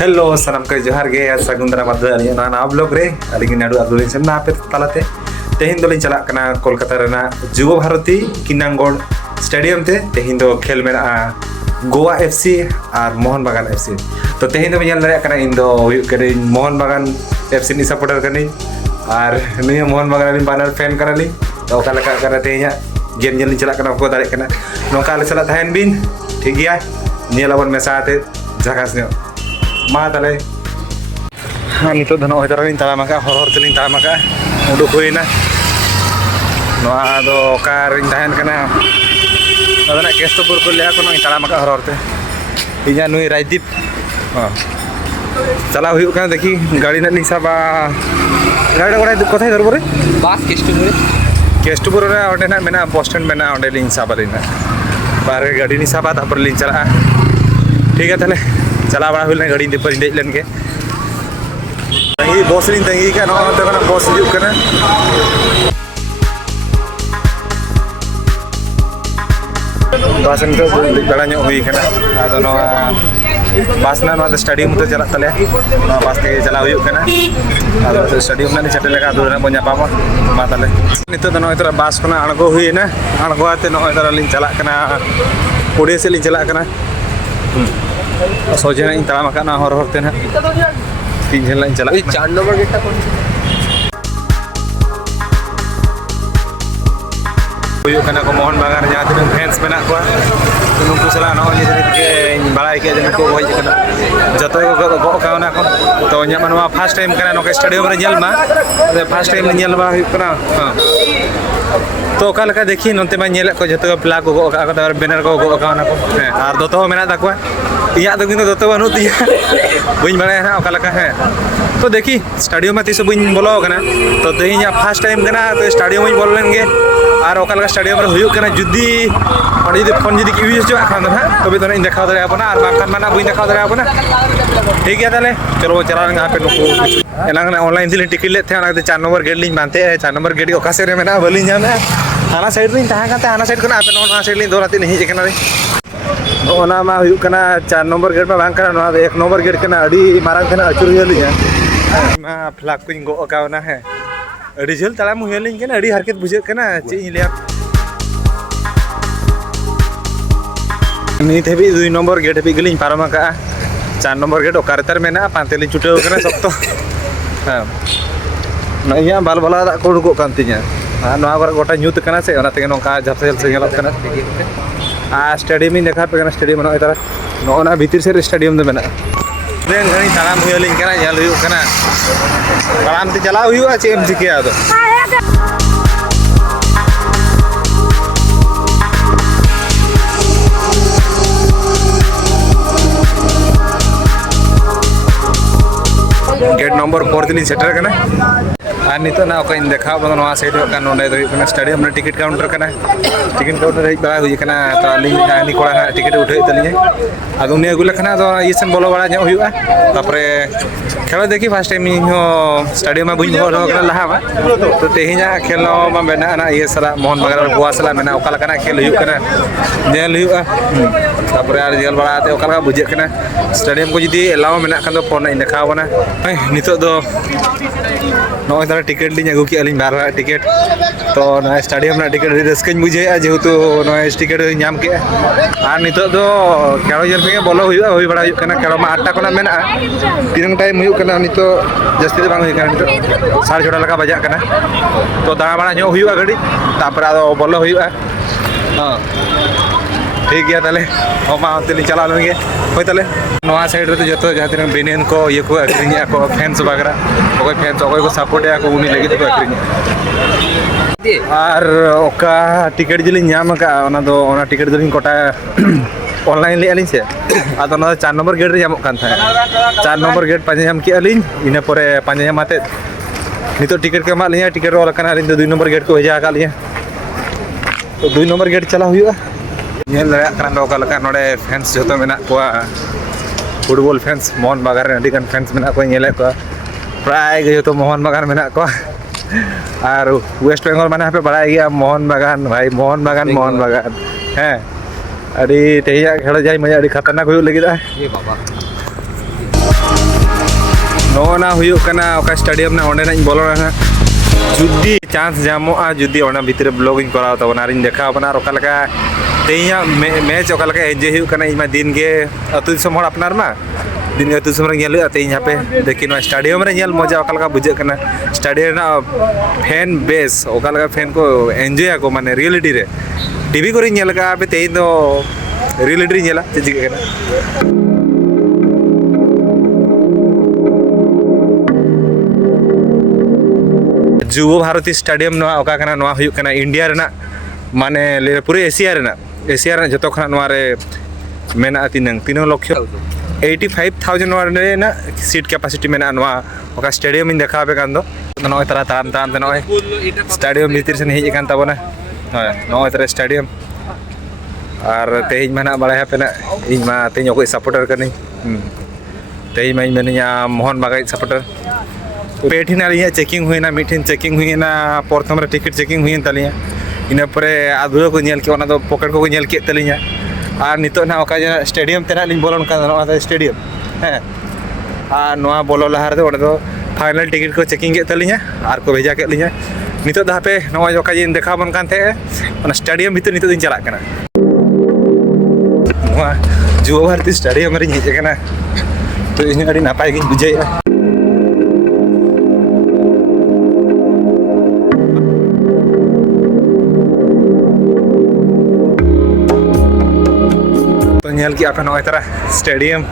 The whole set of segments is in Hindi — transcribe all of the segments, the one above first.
हेलो सनम के जोहार गे सगुंदरा मध्य ना ना ब्लॉग रे अलिंग नाडू अदुलिन सेमना पे तालाते तेहिन दोलिन चला कना कोलकाता रेना जुव भारती किनांगोड़ स्टेडियम ते तेहिन दो खेल मेना गोवा एफसी और मोहन बागान एफसी तो तेहिन दो मियाल दरे कना इन दो मोहन बागान एफसी नि सपोर्टर कनी और निया मोहन बागान नि बानर फैन कनाली तो ओका लका कना तेहिया गेम जेल चला कना को दारे कना नोका आले सला थायन बिन ठीक गया नियलाबन मेसाते झकास ने मा तले हाँ नितो धनो होय तरालिन तालामाका हर तेलिन तालामाका उडुक होइना नोआ दो ओकारिन ताहेन कना अदना केस्तपुर को लेया कोनो तालामाका हरते इजा नुई राजदीप चला हुई कना देखी गाड़ी ना निसाबा गाड़ी ओडा कोथाय धरबो रे बास केस्टपुर रे ओडे ना मेना बस स्टैंड मेना ओडे लिन साबालिना बारे गाड़ी निसाबा तापर लिन चला ठीक है तले चला बड़ा हुई गाड़ी दे पर देख लेन के तंगी बस लिन तंगी का नो ते कना बस हिजुक कना बस नितो बड़ा नो हुई कना आदो नो बस ना नो स्टेडियम तो चला तले नो बस के चला हुई कना आदो स्टेडियम ना सेटल लेका दूर ना बन्या पामा मा तले नितो नो इतरा बस कना अणगो हुई ना अणगो आते नो इतरा लिन चला कना पुड़े से लिन चला कना सोचे इन तला मका ना हर हरते ना तीन जन लाइन चला 4 नंबर गेट कौन हुई कना को मोहन बागान जहां तीन फैंस मेना को नुकु सला न नि के बड़ाई के जन को होय कना जतो को कावना को तो nya मनवा फर्स्ट टाइम कना नो स्टेडियम रे जेल मा फर्स्ट टाइम जेल बा हुई कना तो ओका लका देखी नोते मा नेल को जतो प्ला को का का बैनर को कावना को और दोतो मेना ताकवा इया तो किंतु दोतो बनु तिया बइन बड़े ना ओका लका है तो देखी स्टेडियम में तीस बइन बोलो कना तो तेहिया फर्स्ट टाइम कना तो स्टेडियम में बोल लेन गे और ओका लका स्टेडियम रे हुयु कना जुदी और जुदी फोन जुदी की यूज जो खान ना तबे तो इन देखा दरे आपना और बाखान माना बइन देखा दरे आपना ठीक है ताले चलो चला रंगा पे नुकु एलांग ऑनलाइन दिले टिकट ले थे 4 नंबर गेट लिन मानते 4 नंबर गेट ओका से रे मेना बलिन जाना हाना साइड लिन ताहा काते हाना साइड कना आपे नोना साइड लिन दोराती नहीं जेकना रे ओना मा हुयु कना 4 नंबर गेट में बांग कना नोना 1 नंबर गेट कना अडी मारांग कना अचुर हेलिया मा फ्लैग कुइन गो अकावना है अडी झल तला मु हेलिन कना अडी हरकत बुझे कना चे इलिया नी थेबी 2 नंबर गेट भी गलिन पारमा का 4 नंबर गेट ओकारतर मेना पांतेली चुटेव कना सप्तो हां नया बाल बाला दा को उडुको कांतिया नोआ कर गोटा न्यूत कना से ओना तेगे नोका झपसेल से गेलत कना आ स्टेडियम इन देखा पे कना स्टेडियम नो इतारा नोना भीतर से स्टेडियम दे मेना रेन घणी ताराम हुयलिन कना जल हुयु कना ताराम ते चला हुयु आ चेम जिके आदो गेट नंबर 4 दिली सेटर कना और नितो ना ओका इन देखा बंग नोआ साइड का नोंडे दो कना स्टेडियम रे टिकट काउंटर कना टिकट काउंटर रे बड़ा हुई कना तो अली आनी कोड़ा टिकट उठे तलिए आदो ने अगुले कना तो इसन बोलो बड़ा ज हुआ तापरे खेलो देखी फर्स्ट टाइम इन स्टेडियम में बुइन हो कना लहा मा तो तेहिया खेलो मा मेना ना ये सला मोहन बागान गोवा सला मेना ओका लकना खेल हुई कना नेल हुआ तापरे आर जेल बड़ा ते ओका बुझे कना स्टेडियम को जदी एलाव मेना खान तो फोन इन देखा बना नितो दो नोय तारा टिकट लिन अगु की अलिन बार टिकट तो ना स्टेडियम ना टिकट रस्कन बुझे जेहेतु नोय टिकट नाम के और नितो दो केरो जल पे बोलो हुई बड़ा कना केरो मा 8टा कोना मेना तीन टाइम हुई कना नितो जस्ती दे बांग हुई कना नितो 6:30 लगा बजा कना तो दाना बड़ा नो हुई गाड़ी तापर आदो बोलो हुई हां ठीक गया ताले ओमा तेली चला लेंगे होय ताले नोआ साइड रे तो जतो जहां बेनेन को ये को अक्रिनिया को फैंस वगैरह ओय फैंस ओय को सपोर्ट या को उनी लगे तो अक्रिनिया और ओका टिकट जली नाम का ओना दो ओना टिकट दलिन कोटा ऑनलाइन ले आलिन से आदो ना 4 नंबर गेट रे जामो कान था 4 नंबर गेट पाजे हम की आलिन इने परे पाजे माते नितो टिकट के मा लिया टिकट रोल कना आलिन तो 2 नंबर गेट को भेजा का लिया तो 2 नंबर गेट चला हुआ नेल दरे कना ओका लका नोडे फैंस जतो मेना कोआ फुटबॉल फैंस मोहन बागान रे अडिगन फैंस मेना को नेले को प्राय गयो तो मोहन बागान मेना को और वेस्ट बेंगल माने पे बड़ा गया मोहन बागान भाई मोहन बागान हैं अड़ी तेहिया खेल जाए मजा अड़ी खतरनाक हुई लगी ये बाबा नोना हुई कना ओका स्टेडियम ना ओंडे ना बोलोना ना जुदी चांस जामोआ जुदी ओना भीतर ब्लॉगिंग कराव तबना आरिन देखा बना और ओका तेहिया मैच ओका लगा एंजॉय हुई कना इमा दिन के अतु दिसम हर अपनार मा दिन के अतु दिसम रे नेल तेहिया यहाँ पे देखिन स्टेडियम रे नेल मजा ओका लगा बुझे कना स्टेडियम ना फैन बेस ओका लगा फैन को एंजॉय को माने रियलिटी रे टीवी को नेल का पे तेहि दो रियलिटी नेला चिजिक कना जुव भारती स्टेडियम नवा ओका कना नवा हुई कना इंडिया रेना माने पूरे एशिया रेना जतो खना नवा रे मेना तीन लक्ष 85,000 नवा रे ना सीट कैपेसिटी मेना नवा ओका स्टेडियम इन देखा पे कान दो नय तरा ताम ते नय स्टेडियम भीतर से हेज कान ताबना नय तरा स्टेडियम और तेज मेना बड़ा है पे ना इन मा तेज ओको सपोर्टर कनी तेज मा मेनिया मोहन बागाई सपोर्टर पेठिन आलिया चेकिंग हुईना मिठिन चेकिंग हुईना प्रथम रे टिकट चेकिंग हुईन तलिया इना परे आदुरा को नेल के ओना दो पॉकेट को नेल के तलिया और नितो ना ओका स्टेडियम तेना लिन बोलन का नवा स्टेडियम है आ नवा बोलो लहार दो ओना दो फाइनल टिकट को चेकिंग के तलिया और को भेजा के लिया नितो दापे नवा ओका जिन देखा बन कान थे ओना स्टेडियम भीतर नितो दिन चला कना नवा जुव भारती स्टेडियम रे हेज कना तो इन अड़ी नापाय गिन बुझाइया नेल की आपे नय तरा स्टेडियम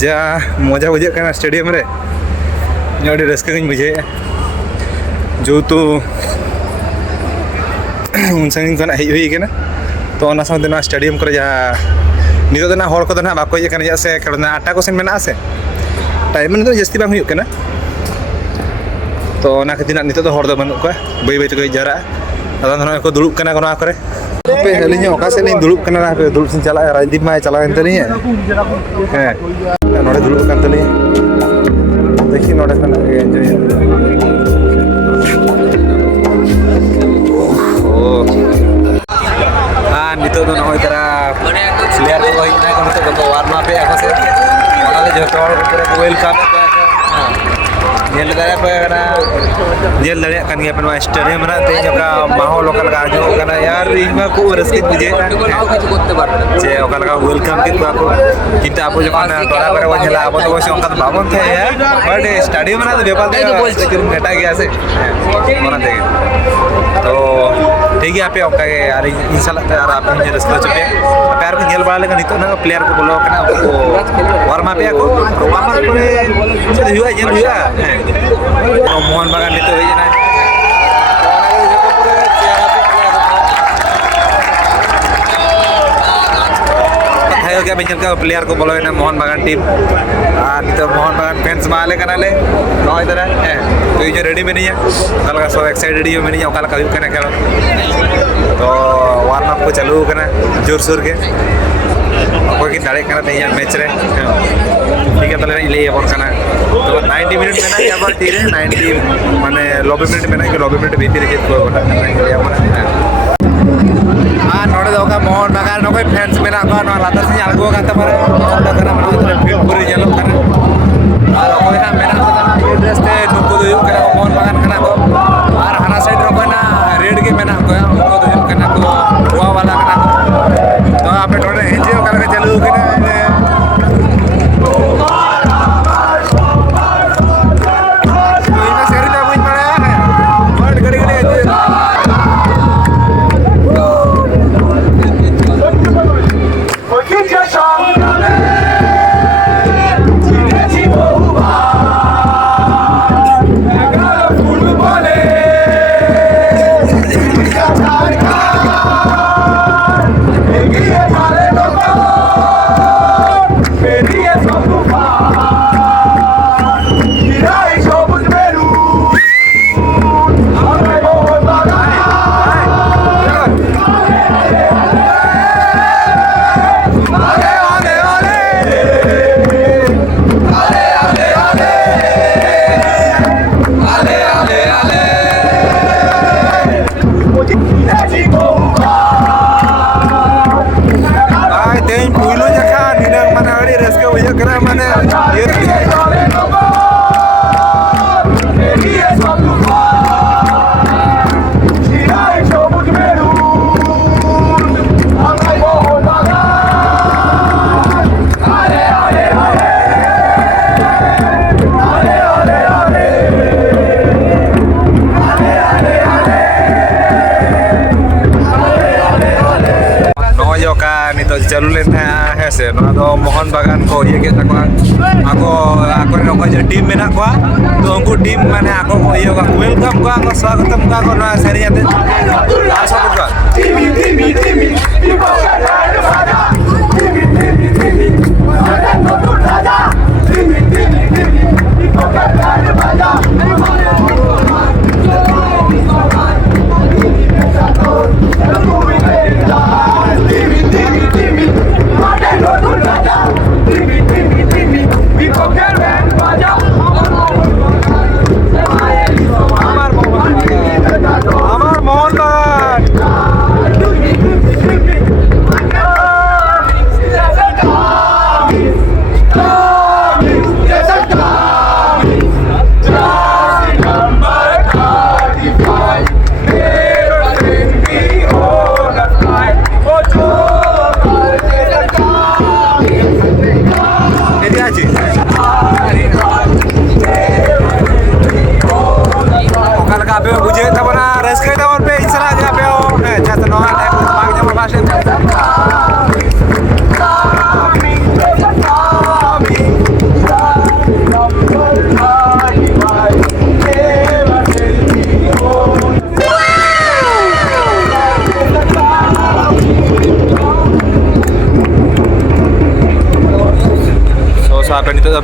जा मजा बुझे कना स्टेडियम रे अड़ी रस्क बुझे जो तो उन संगिन खना हेज हुई कना तो ओना साथे ना स्टेडियम करे जा नितो ना हर को ना बाको हेज कना से खेलना 8टा को सेन मेना से टाइम में तो जस्ती बांग हुई कना तो ओना खातिर नितो तो हर दो बनु को बई बई तो जरा अदा ना को दुड़ुब कना कोना करे पे अलिंग ओका से नहीं दुड़ुब कना पे दुड़ुब सिन चला राजदीप मा चला एंतनी है नोडे दुड़ुब कान तली देखि नोडे कना एंजॉय ओ आ नितो दो नय तरा प्लेयर को होइना को नितो को वार्म अप पे आको से ओना दे जतो को वेलकम जेल दाया पे कना जेल दाया कान गया पे स्टेडियम रा ते जोका माहौल लोकल का जो कना यार इमा को रस्के बुझे करते बार जे ओका लगा वेलकम के को किंतु आपो जो कना तोरा करे वजला आपो तो बस ओका बाबन थे यार बट स्टेडियम रा बेपाल दे जो नेटा गया से ओना देगे तो ठीक है आपे ओका के यार इन साल यार आप जे रस्के चपे प्यार को जेल बाले का नितो ना प्लेयर को बोलो कना को वार्म अप को वार्म अप करे जे हुआ जेल हुआ मोहन बागान नितो होई ना क्या बेंचल का प्लेयर को बोलो ना मोहन बागान टीम नितो मोहन बागान फैंस माले कनाले नय तरा तो ये रेडी में नहीं है कल का सब एक्साइटेड ही में नहीं है कल का हुई कना खेलो तो वार्म अप को चालू कना जोर शोर के कोई की दाड़े कना तेया मैच रे ठीक है तले ले ये कना तो 90 मिनट में ना या बार तीरे 90 माने लॉबी मिनट में ना कि लॉबी मिनट भीतर के को बटा या माने आ नोडे दोका मोहन बागान नोय फैंस मेना को न लातर से आगो का तमरे ओंडा कना माने फील्ड पूरी जेलो कना और ओय ना मेना को ड्रेस ते नुको दो कना मोहन बागान कना को और हाना साइड रो ना रेड के मेना को उनको दो कना को गोवा वाला कना तो आपे नोडे हेजे ओका के चालू कना Get your song. जो का नितो चालू लेन था है से नो दो मोहन बागान को ये के तको ako नो जो टीम मेना को तो उनको टीम माने ako को ये का वेलकम को ako स्वागतम को ना सरी आते आशा को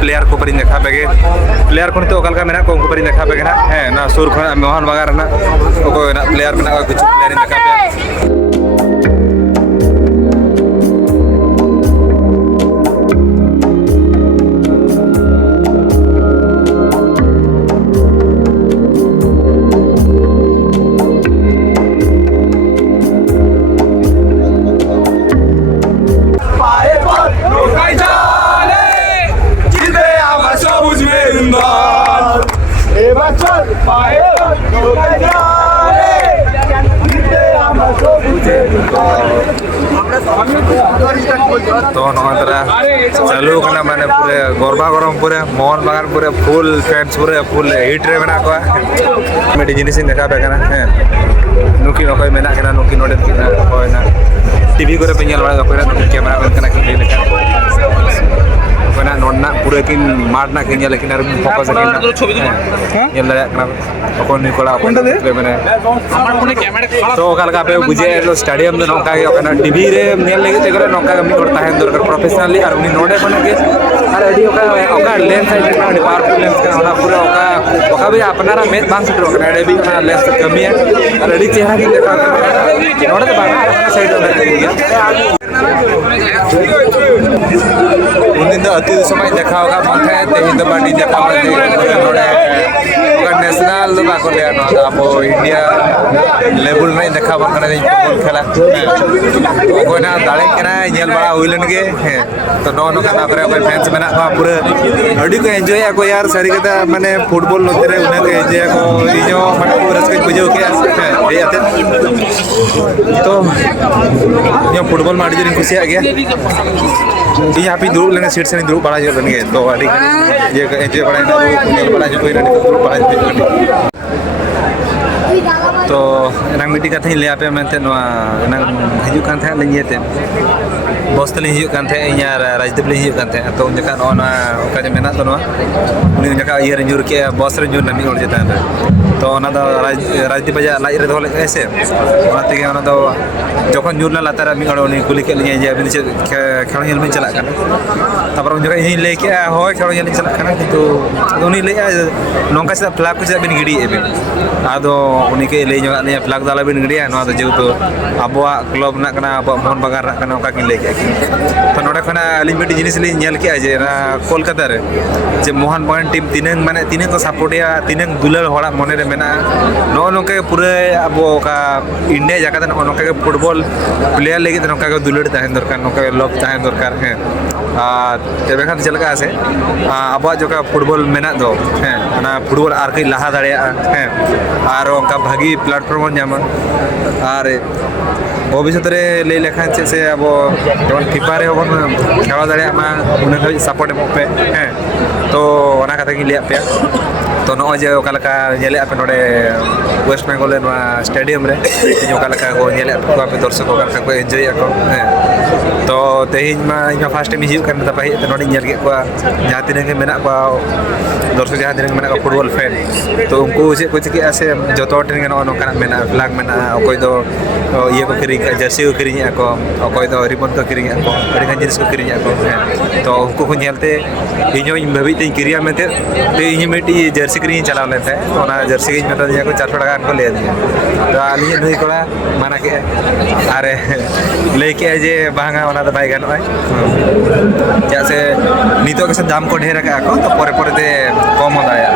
प्लेयर को पर देखा पे प्लेयर को तो कल मेना को पर देखा पे है ना सुर खन मोहन बागान ना को ना प्लेयर मेना कुछ प्लेयर देखा पे तो नोतरा चालू करना माने पूरे गरबा गरम पूरे मोहन बागान पूरे फुल फैंस पूरे फुल हिट रे मेना को मेडी जिनिस देखा पे करना है नुकी नोय मेना करना नुकी नोडे होय ना टीवी करे पे नेल बड़ा कोरा कैमरा में करना के लेका कोना नोडना पूरे किन मारना के नेल लेकिन फोकस करना नेल करना कोन निकोला मैंने तो कलका पे बुझे स्टेडियम में नौका के टीवी रे नेल लेगे ते करे नौका कमी करता है दरकार प्रोफेशनली और उनी नोडे कोना के और अडी ओका लेंस है अडी पावरफुल लेंस का ओना पूरा ओका भी अपनारा मेज बांग सिटर ओका अडी भी ओना लेंस कमी है और अडी चेहरा की देखा नोडे तो बांगा साइड उन दिन तो अति समय देखा होगा माथे तेहिं तो बाडी देखा नोडे नेशनल तो बाको ले ना अब इंडिया लेवल में देखा बरकना फुटबॉल खेला कोना दाड़े केना नेल बड़ा हुइलन के तो नो नो kana करे कोई फैंस मेना को पूरे अडी को एंजॉय को यार सारी कथा माने फुटबॉल नोते रे उना को एंजॉय को इजो माने पूरा रस्के बुझो के ए आते तो यो फुटबॉल माडी जरिन खुशिया गया यहाँ पे दुरुब लेने सीट से नहीं दुरुब बड़ा जो बन गए तो अड़ी ये एंजॉय बड़ा नेल बड़ा जो कोई दुरुब बड़ा तो एनांग मिट्टी कथा ले पे मेनते एनांग हिजू कान था लेते बस तली हिजू कान थे इया राजदीप ले हिजू कान थे तो उन जका नो ओका जे मेना तो नो उनी जका इया रे जुर के बस रे जुर नमी और जेता तो ओना दो राजदीप बजा लाज रे दो ले ऐसे ओना ते ओना दो जखन जुर ला लातार मी और उनी कुली के लिए जे अबिन से खेल हेल में चला काना तापर उन जका इ ले के होय खेल हेल चला काना किंतु उनी ले नोंका से फ्लैग को से बिन गिडी एबे आदो उनी के ले जो ने फ्लैग दाला बिन गिडी नो तो जेउ तो अबवा क्लब ना काना अब मोहन बागान रा काना ओका किन ले के तो नोडे खना अली बेटी जिनिस ले नेल के जे कोलकाता रे जे मोहन बागान टीम तीनंग माने तीनंग को सपोर्ट या तीनंग दुलर होड़ा मने रे मेना नो नोके पूरे अब का इंडिया जगह नो नोके फुटबॉल प्लेयर लेगे नोका के दुलर ताहेन दरकार नोका लव ताहेन दरकार है तेबे खान चलका से अब जो का फुटबॉल मेना दो है ना फुटबॉल आर कई लाहा दाड़िया है और उनका भागी प्लेटफॉर्म नामा और भविष्य रे ले लेखान से अब जब फीफा रे होबन खेला दाड़िया मा उन सपोर्ट पे है तो ओना कथा की लिया पे तो नॉय जे ओकालका नेले आपे नोडे वेस्ट बेंगल रे नोआ स्टेडियम रे इन ओकालका को नेले आपे आपे दर्शक ओकालका को एंजॉय ako तो तेहिन मा इमा फर्स्ट टाइम हिजु kan tapi नोडे नेल के को जहां तिने के मेना को दर्शक जहां तिने मेना को फुटबॉल फैन तो उनको जे को चिके आसे जतो टिन के नो kana मेना फ्लैग मेना ओकोय दो ये को किरिंग जर्सी को किरिंग ako ओकोय दो रिबन को किरिंग ako अडिगान जिनिस को किरिंग ako तो उनको को नेलते इño इन भाभी ते किरिया में ते इन मेटी जर्सी किरिंग चलाव लेते तो ना जर्सी के मेटा दिया को 400 टाका को ले दिया तो आली नई कोड़ा माना के अरे लेके जे बांगा ओना तो बाय गानो जैसे नितो के दाम को ढेर का को तो परे परे ते कम होता है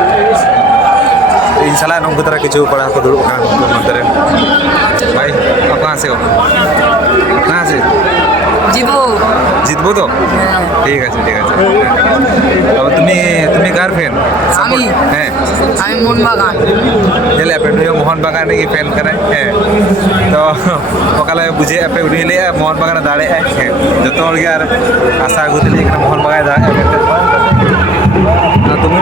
इन साला नंग तरह किछु कोड़ा को दुड़ का मंदरे भाई आप कहां से हो कहां से জিতবো তো ঠিক আছে अब তুমি কার ফ্যান হ্যাঁ আমি মোহনবাগান जले पे नुयो मोहन बागान की फैन करे हैं तो ओकाले बुझे पे उड़ी ले मोहन बागान दाड़े है जतो हर यार आशा गुदली के मोहन बागान दाड़े ना तुम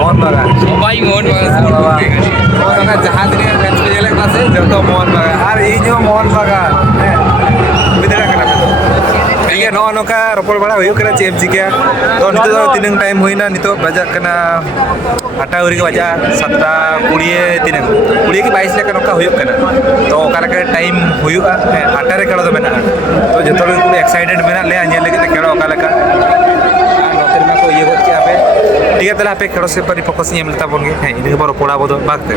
मोहन बागान সবাই মোহনবাগান जहां दिन मैच पे जले पासे जतो मोहन बागान और इño मोहन बागान हैं बिदरा कना ठीक है नो नोका रोपड़ बड़ा हुई कना चेप जिके तो नितो तीनंग टाइम हुईना नितो बजा कना 8 उरी के बजा 7:20 तीनंग 20 की 22 लेका नोका हुई कना तो ओकाला के टाइम हुईआ 8 रे कड़ा तो मेना तो जतो लोग एक्साइटेड मेना ले आने लगे केड़ो ओकाला का नोते में को ये के आपे ठीक है तला आपे केड़ो से परी फोकस नहीं मिलता बोन गे इन बार पोड़ा बोदो बागते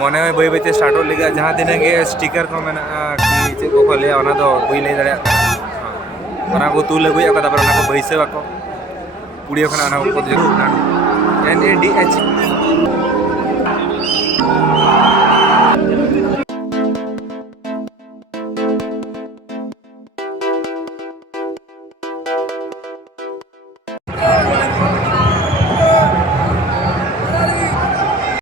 मने बई बई स्टार्ट हो लेगा जहां दिन के स्टिकर को मेना कि जे को ले ओना दो बई ले दड़े ओना को तू लगुया का तबर ओना को बैसे बाको पुड़ियो खना ओना को जो NADH